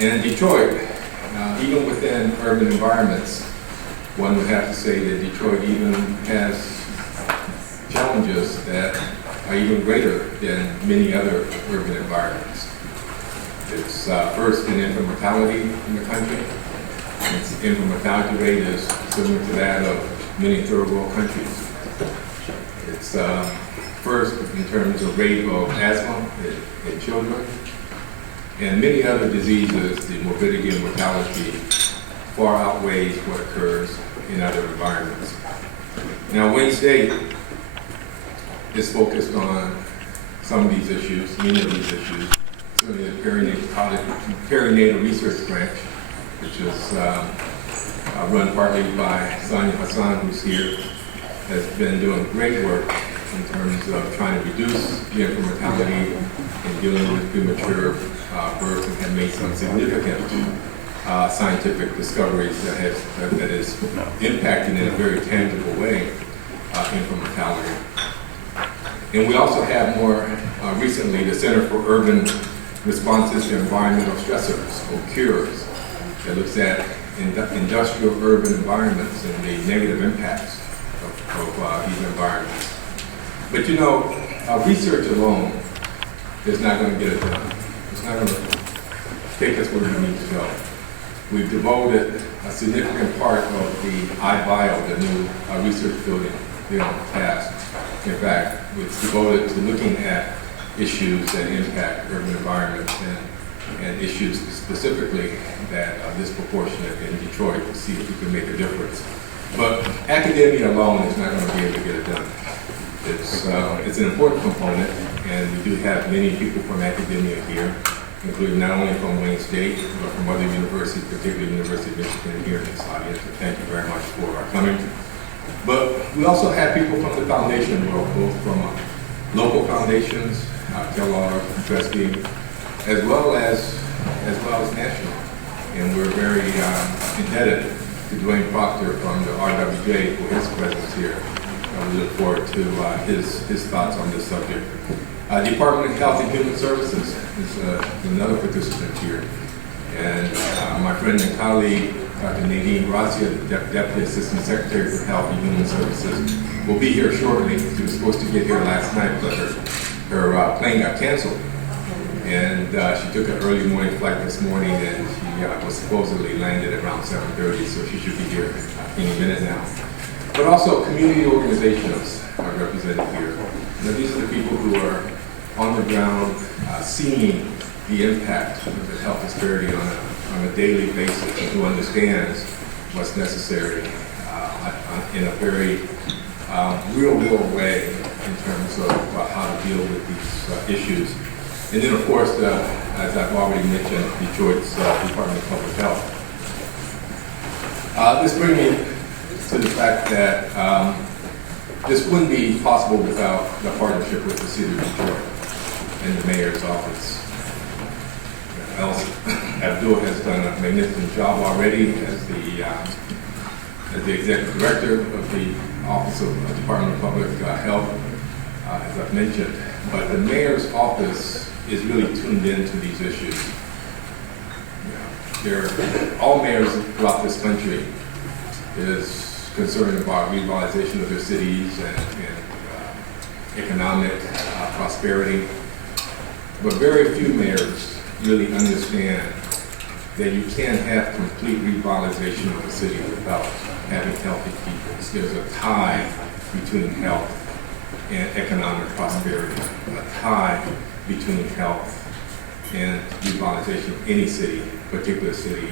And in Detroit, even within urban environments, one would have to say that Detroit even has challenges that are even greater than many other urban environments. It's first in infant mortality in the country. Its infant mortality rate is similar to that of many third world countries. It's first in terms of rate of asthma in children. And many other diseases, the morbidity and mortality far outweighs what occurs in other environments. Now, Wayne State is focused on some of these issues, many of these issues. Certainly the perinatal research branch, which is run partly by Sonia Hassan, who's here, has been doing great work in terms of trying to reduce the infant mortality and dealing with premature births, and have made some significant scientific discoveries that is impacting in a very tangible way infant mortality. And we also have more recently the Center for Urban Responses to Environmental Stressors, or CURES, that looks at industrial urban environments and the negative impacts of these environments. But you know, research alone is not going to get it done. It's not going to take us where we need to go. We've devoted a significant part of the iBio, the new research building here on task. In fact, it's devoted to looking at issues that impact urban environments and issues specifically that are disproportionate in Detroit to see if we can make a difference. But academia alone is not going to be able to get it done. It's an important component, and we do have many people from academia here, including not only from Wayne State, but from other universities, particularly University of Michigan here in this audience. So thank you very much for coming. But we also have people from the foundation world, both from local foundations, Kellogg, Tresky, as well as national. And we're very indebted to Dwayne Proctor from the RWJ for his presence here. We look forward to his thoughts on this subject. Department of Health and Human Services is another participant here. And my friend and colleague, Dr. Nadine Gracia, the Deputy Assistant Secretary for Health and Human Services, will be here shortly. She was supposed to get here last night, but her plane got canceled. And she took an early morning flight this morning, and she was supposedly landed around 7:30, so she should be here any minute now. But also community organizations are represented here. Now, these are the people who are on the ground seeing the impact of the health disparity on a daily basis, and who understands what's necessary in a very real-world way in terms of how to deal with these issues. And then, of course, as I've already mentioned, Detroit's Department of Public Health. This brings me to the fact that this wouldn't be possible without the partnership with the City of Detroit and the Mayor's office. Abdul has done a magnificent job already as the Executive Director of the Office of the Department of Public Health, as I've mentioned. But the Mayor's office is really tuned into these issues. All mayors throughout this country is concerned about revitalization of their cities and economic prosperity. But very few mayors really understand that you can't have complete revitalization of a city without having healthy people. There's a tie between health and economic prosperity, a tie between health and revitalization of any city, particular city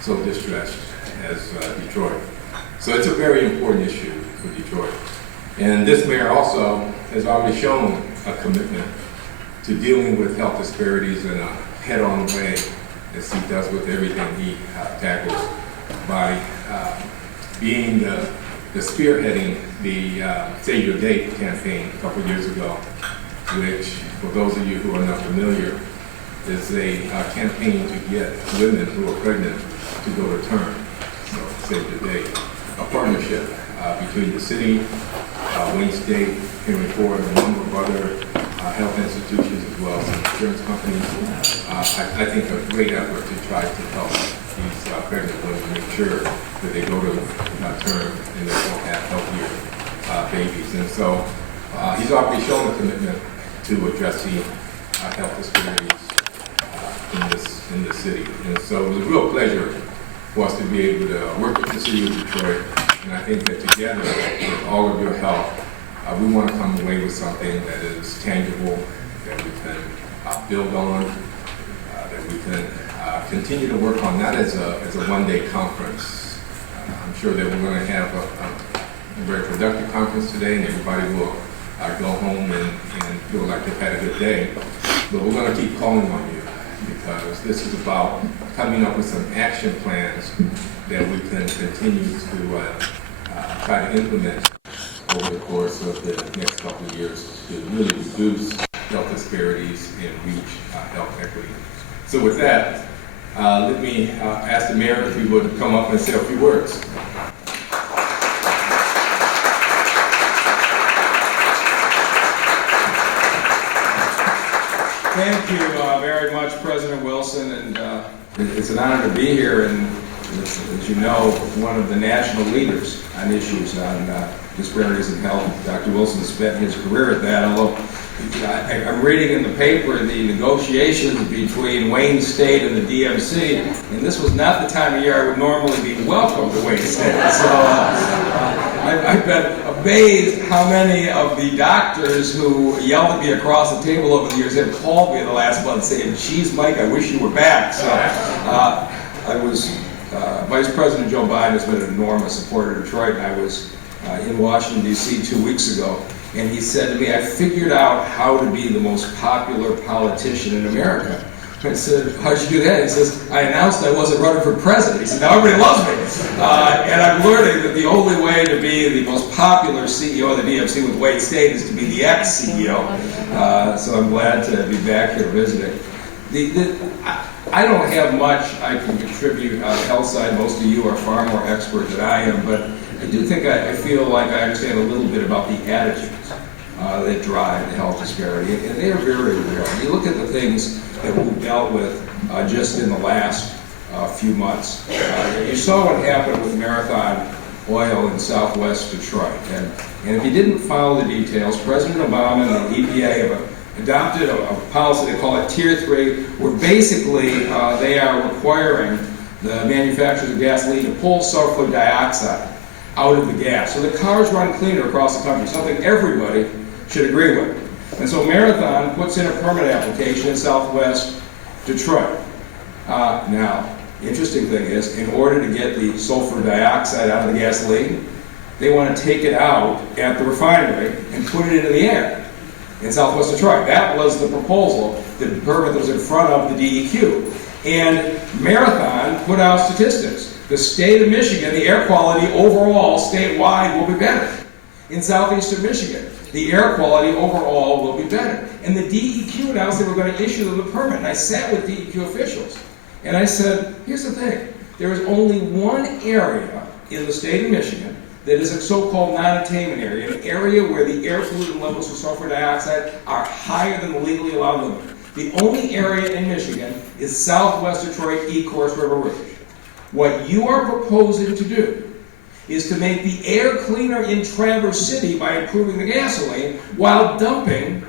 so distressed as Detroit. So it's a very important issue for Detroit. And this mayor also has already shown a commitment to dealing with health disparities in a head-on way, as he does with everything he tackles, by being the spearheading the Save Your Date campaign a couple years ago, which, for those of you who are not familiar, is a campaign to get women who are pregnant to go to term. So Save Your Date, a partnership between the city, Wayne State, Henry Ford, and a number of other health institutions as well as insurance companies. I think a great effort to try to help these pregnant women make sure that they go to term and they will have healthier babies. And so he's already shown a commitment to addressing health disparities in this city. And so it was a real pleasure for us to be able to work with the city of Detroit. And I think that together, with all of your help, we want to come away with something that is tangible, that we can build on, that we can continue to work on, not as a one-day conference. I'm sure that we're going to have a very productive conference today, and everybody will go home and feel like they've had a good day. But we're going to keep calling on you, because this is about coming up with some action plans that we can continue to try to implement over the course of the next couple of years to really reduce health disparities and reach health equity. So with that, let me ask the mayor if he would come up and say a few words. Thank you very much, President Wilson, and it's an honor to be here, and as you know, one of the national leaders on issues on disparities in health. Dr. Wilson has spent his career at that, although I'm reading in the paper the negotiations between Wayne State and the DMC, and this was not the time of year I would normally be welcome to Wayne State. So I've been amazed how many of the doctors who yelled at me across the table over the years have called me in the last month saying, "Geez, Mike, I wish you were back." So I was, Vice President Joe Biden has been an enormous supporter of Detroit, and I was in Washington, D.C. 2 weeks ago, and he said to me, "I figured out how to be the most popular politician in America." I said, "How'd you do that?" He says, "I announced I wasn't running for president." He said, "Now everybody loves me." And I'm learning that the only way to be the most popular CEO of the DMC with Wayne State is to be the ex-CEO. So I'm glad to be back here visiting. I don't have much I can contribute on the health side. Most of you are far more expert than I am, but I do think I feel like I understand a little bit about the attitudes that drive the health disparity, and they are very real. You look at the things that we've dealt with just in the last few months. You saw what happened with Marathon Oil in southwest Detroit, and if you didn't follow the details, President Obama and the EPA have adopted a policy, they call it Tier 3, where basically they are requiring the manufacturers of gasoline to pull sulfur dioxide out of the gas. So the cars run cleaner across the country, something everybody should agree with. And so Marathon puts in a permit application in southwest Detroit. Now, the interesting thing is, in order to get the sulfur dioxide out of the gasoline, they want to take it out at the refinery and put it into the air in southwest Detroit. That was the proposal, the permit that was in front of the DEQ. And Marathon put out statistics. The state of Michigan, the air quality overall statewide will be better. In southeastern Michigan, the air quality overall will be better. And the DEQ announced they were going to issue them the permit. And I sat with DEQ officials, and I said, here's the thing. There is only one area in the state of Michigan that is a so-called non-attainment area, an area where the air pollutant levels for sulfur dioxide are higher than the legally allowed limit. The only area in Michigan is southwest Detroit, Ecorse, River Rouge. What you are proposing to do is to make the air cleaner in Traverse City by improving the gasoline while dumping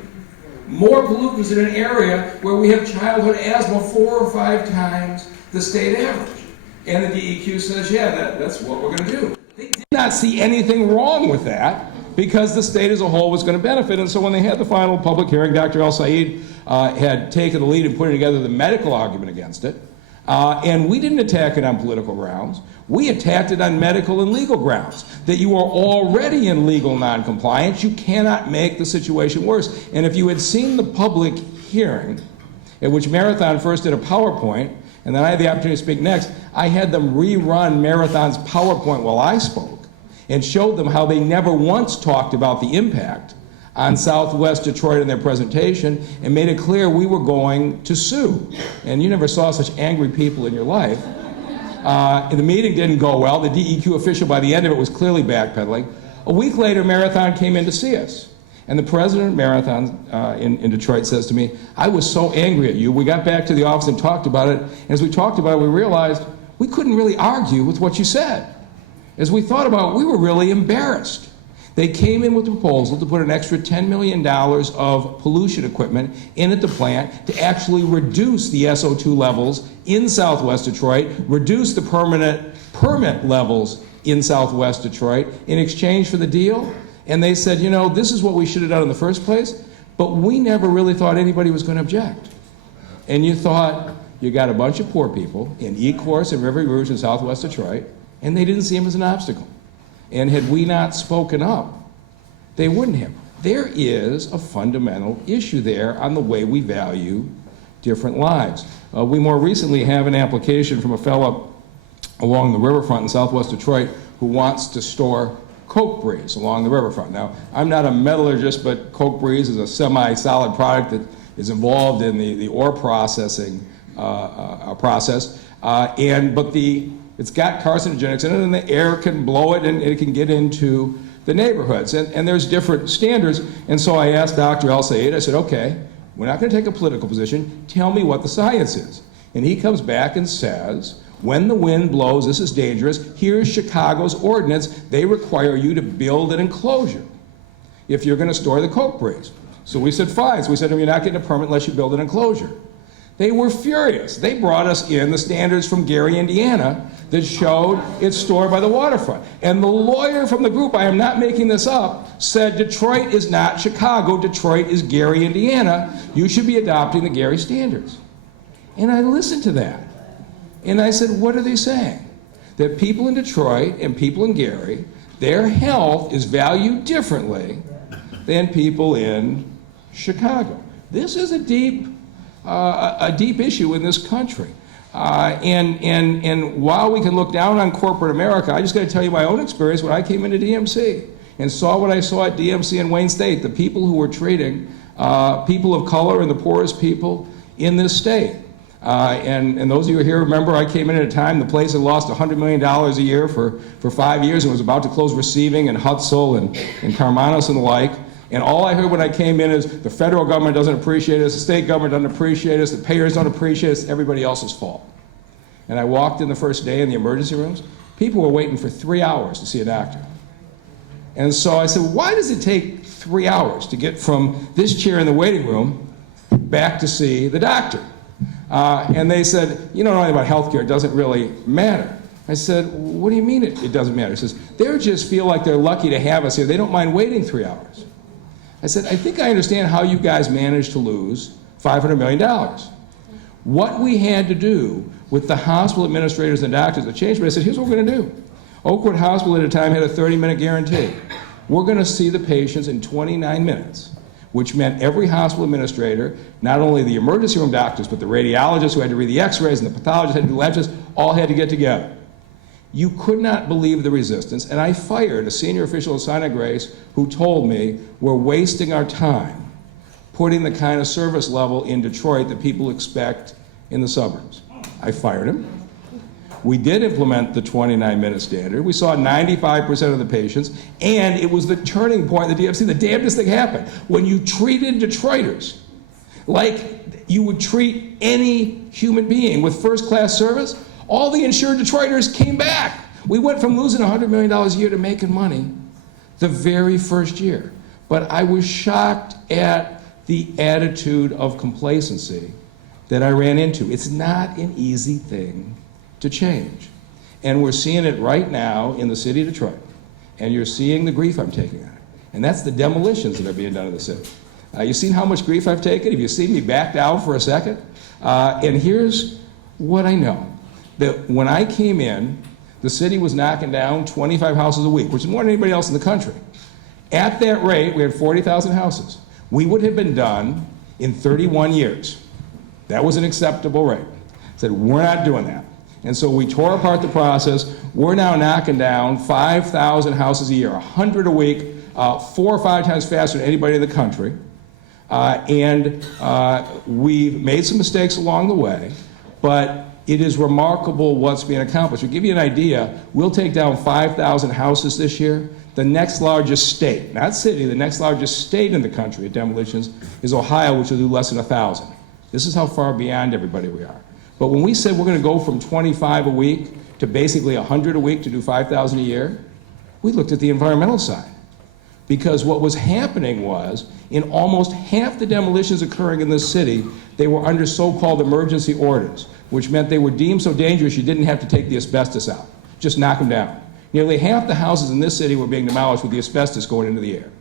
more pollutants in an area where we have childhood asthma 4 or 5 times the state average. And the DEQ says, yeah, that's what we're going to do. They did not see anything wrong with that because the state as a whole was going to benefit. And so when they had the final public hearing, Dr. El-Sayed had taken the lead in putting together the medical argument against it. And we didn't attack it on political grounds. We attacked it on medical and legal grounds. That you are already in legal noncompliance. You cannot make the situation worse. And if you had seen the public hearing, at which Marathon first did a PowerPoint, and then I had the opportunity to speak next, I had them rerun Marathon's PowerPoint while I spoke and showed them how they never once talked about the impact on southwest Detroit in their presentation and made it clear we were going to sue. And you never saw such angry people in your life. The meeting didn't go well. The DEQ official by the end of it was clearly backpedaling. A week later, Marathon came in to see us. And the president of Marathon in Detroit says to me, I was so angry at you. We got back to the office and talked about it. And as we talked about it, we realized we couldn't really argue with what you said. As we thought about it, we were really embarrassed. They came in with a proposal to put an extra $10 million of pollution equipment in at the plant to actually reduce the SO2 levels in Southwest Detroit, reduce the permit levels in Southwest Detroit in exchange for the deal. And they said, you know, this is what we should have done in the first place, but we never really thought anybody was going to object. And you thought, you got a bunch of poor people in Ecorse and River Rouge in Southwest Detroit, and they didn't see them as an obstacle. And had we not spoken up, they wouldn't have. There is a fundamental issue there on the way we value different lives. We more recently have an application from a fellow along the riverfront in Southwest Detroit who wants to store Coke Breeze along the riverfront. Now, I'm not a metallurgist, but Coke Breeze is a semi-solid product that is involved in the ore processing process. It's got carcinogenics in it, and the air can blow it, and it can get into the neighborhoods. And there's different standards. And so I asked Dr. El Sayed, I said, okay, we're not going to take a political position. Tell me what the science is. And he comes back and says, when the wind blows, this is dangerous. Here's Chicago's ordinance. They require you to build an enclosure if you're going to store the Coke Breeze. So we said, fine. So we said, you're not getting a permit unless you build an enclosure. They were furious. They brought us in the standards from Gary, Indiana, that showed it's stored by the waterfront. And the lawyer from the group, I am not making this up, said Detroit is not Chicago, Detroit is Gary, Indiana. You should be adopting the Gary standards. And I listened to that. And I said, what are they saying? That people in Detroit and people in Gary, their health is valued differently than people in Chicago. This is a deep issue in this country. And while we can look down on corporate America, I just got to tell you my own experience when I came into DMC and saw what I saw at DMC in Wayne State, the people who were treating people of color and the poorest people in this state. And those of you who are here remember I came in at a time the place had lost $100 million a year for 5 years and was about to close receiving in Hutzel and Carmanos and the like. And all I heard when I came in is the federal government doesn't appreciate us, the state government doesn't appreciate us, the payers don't appreciate us, everybody else's fault. And I walked in the first day in the emergency rooms, people were waiting for 3 hours to see a doctor. And so I said, why does it take 3 hours to get from this chair in the waiting room back to see the doctor? And they said, you don't know anything about healthcare, it doesn't really matter. I said, what do you mean it doesn't matter? He says, they just feel like they're lucky to have us here. They don't mind waiting 3 hours. I said, I think I understand how you guys managed to lose $500 million. What we had to do with the hospital administrators and doctors that changed, but I said, here's what we're going to do. Oakwood Hospital at a time had a 30-minute guarantee. We're going to see the patients in 29 minutes, which meant every hospital administrator, not only the emergency room doctors, but the radiologists who had to read the x-rays and the pathologists who had to do lab tests, all had to get together. You could not believe the resistance, and I fired a senior official at Sinai Grace who told me we're wasting our time putting the kind of service level in Detroit that people expect in the suburbs. I fired him. We did implement the 29-minute standard. We saw 95% of the patients, and it was the turning point in the DFC. The damnedest thing happened. When you treated Detroiters like you would treat any human being with first-class service, all the insured Detroiters came back. We went from losing $100 million a year to making money the very first year. But I was shocked at the attitude of complacency that I ran into. It's not an easy thing to change. And we're seeing it right now in the city of Detroit. And you're seeing the grief I'm taking on it. And that's the demolitions that are being done in the city. You've seen how much grief I've taken? Have you seen me back down for a second? And here's what I know. That when I came in, the city was knocking down 25 houses a week, which is more than anybody else in the country. At that rate, we had 40,000 houses. We would have been done in 31 years. That was an acceptable rate. I said, we're not doing that. And so we tore apart the process. We're now knocking down 5,000 houses a year, 100 a week, 4 or 5 times faster than anybody in the country. We've made some mistakes along the way, but it is remarkable what's being accomplished. To give you an idea, we'll take down 5,000 houses this year. The next largest state, not city, the next largest state in the country at demolitions is Ohio, which will do less than 1,000. This is how far beyond everybody we are. But when we said we're going to go from 25 a week to basically 100 a week to do 5,000 a year, we looked at the environmental side. Because what was happening was, in almost half the demolitions occurring in this city, they were under so-called emergency orders, which meant they were deemed so dangerous you didn't have to take the asbestos out. Just knock them down. Nearly half the houses in this city were being demolished with the asbestos going into the air.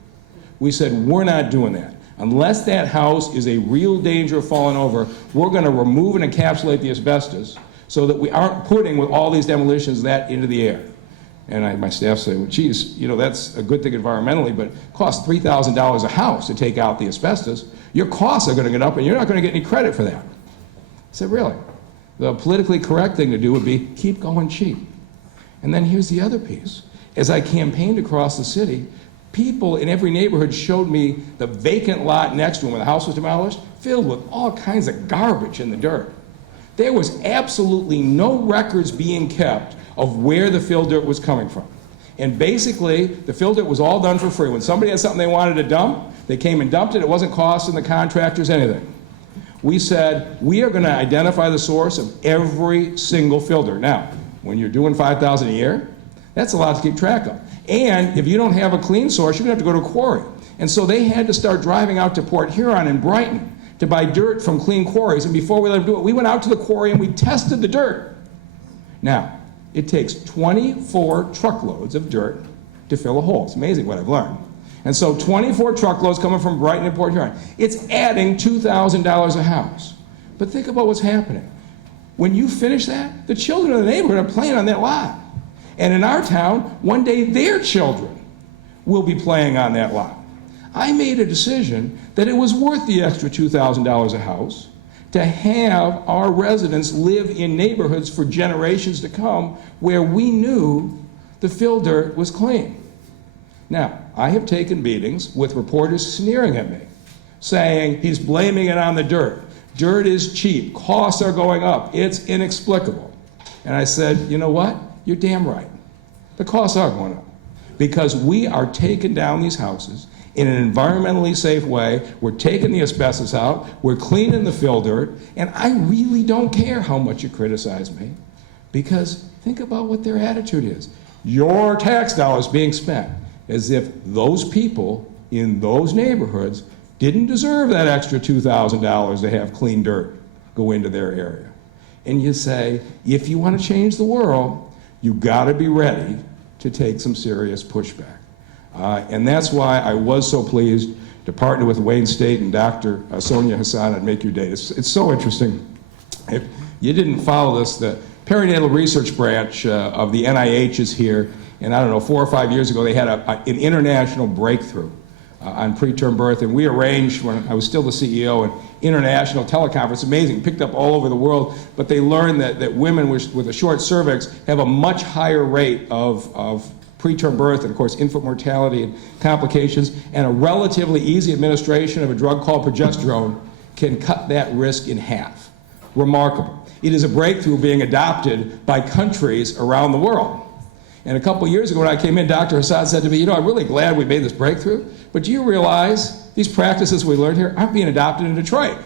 We said, we're not doing that. Unless that house is a real danger of falling over, we're going to remove and encapsulate the asbestos so that we aren't putting, with all these demolitions, that into the air. And my staff say, well, geez, you know, that's a good thing environmentally, but it costs $3,000 a house to take out the asbestos. Your costs are going to get up, and you're not going to get any credit for that. I said, really? The politically correct thing to do would be keep going cheap. And then here's the other piece. As I campaigned across the city, people in every neighborhood showed me the vacant lot next to them when the house was demolished, filled with all kinds of garbage in the dirt. There was absolutely no records being kept of where the fill dirt was coming from. And basically, the fill dirt was all done for free. When somebody had something they wanted to dump, they came and dumped it. It wasn't costing the contractors anything. We said, we are going to identify the source of every single fill dirt. Now, when you're doing 5,000 a year, that's a lot to keep track of. And if you don't have a clean source, you're going to have to go to a quarry. And so they had to start driving out to Port Huron and Brighton to buy dirt from clean quarries. And before we let them do it, we went out to the quarry and we tested the dirt. Now, it takes 24 truckloads of dirt to fill a hole. It's amazing what I've learned. And so 24 truckloads coming from Brighton and Port Huron. It's adding $2,000 a house. But think about what's happening. When you finish that, the children of the neighborhood are playing on that lot. And in our town, one day their children will be playing on that lot. I made a decision that it was worth the extra $2,000 a house to have our residents live in neighborhoods for generations to come where we knew the fill dirt was clean. Now, I have taken meetings with reporters sneering at me, saying he's blaming it on the dirt. Dirt is cheap. Costs are going up. It's inexplicable. And I said, you know what? You're damn right. The costs are going up because we are taking down these houses in an environmentally safe way. We're taking the asbestos out. We're cleaning the fill dirt. And I really don't care how much you criticize me because think about what their attitude is. Your tax dollars being spent as if those people in those neighborhoods didn't deserve that extra $2,000 to have clean dirt go into their area. And you say, if you want to change the world, you've got to be ready to take some serious pushback. And that's why I was so pleased to partner with Wayne State and Dr. Sonia Hassan on Make Your Day. It's so interesting. If you didn't follow this, the perinatal research branch of the NIH is here. And I don't know, 4 or 5 years ago, they had an international breakthrough on preterm birth, and we arranged, when I was still the CEO, an international teleconference. Amazing, picked up all over the world, but they learned that women with a short cervix have a much higher rate of preterm birth and, of course, infant mortality and complications, and a relatively easy administration of a drug called progesterone can cut that risk in half. Remarkable. It is a breakthrough being adopted by countries around the world. And a couple years ago when I came in, Dr. Hassan said to me, you know, I'm really glad we made this breakthrough, but do you realize these practices we learned here aren't being adopted in Detroit?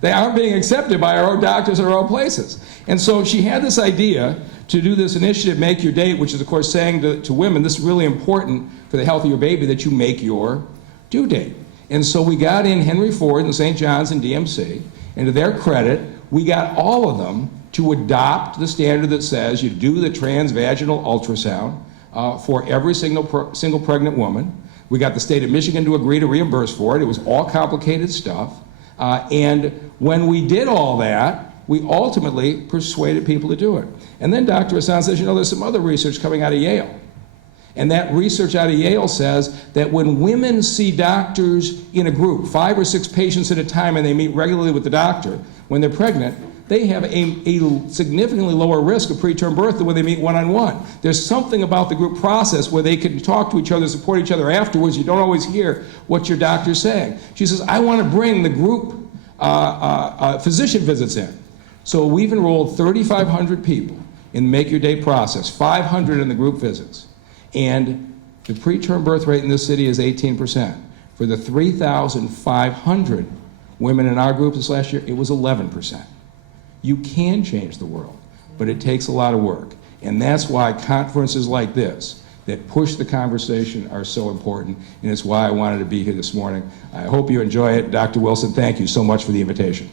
They aren't being accepted by our own doctors in our own places. And so she had this idea to do this initiative, Make Your Date, which is, of course, saying to women, this is really important for the health of your baby, that you make your due date. And so we got in Henry Ford and St. John's and DMC, and to their credit, we got all of them to adopt the standard that says you do the transvaginal ultrasound for every single pregnant woman. We got the state of Michigan to agree to reimburse for it. It was all complicated stuff. And when we did all that, we ultimately persuaded people to do it. And then Dr. Hassan says, you know, there's some other research coming out of Yale. And that research out of Yale says that when women see doctors in a group, 5 or 6 patients at a time, and they meet regularly with the doctor, when they're pregnant, they have a significantly lower risk of preterm birth than when they meet one-on-one. There's something about the group process where they can talk to each other, support each other afterwards. You don't always hear what your doctor's saying. She says, I want to bring the group physician visits in. So we've enrolled 3,500 people in the Make Your Day process, 500 in the group visits. And The preterm birth rate in this city is 18%. For the 3,500 women in our group this last year, it was 11%. You can change the world, but it takes a lot of work. And that's why conferences like this that push the conversation are so important, and it's why I wanted to be here this morning. I hope you enjoy it. Dr. Wilson, thank you so much for the invitation.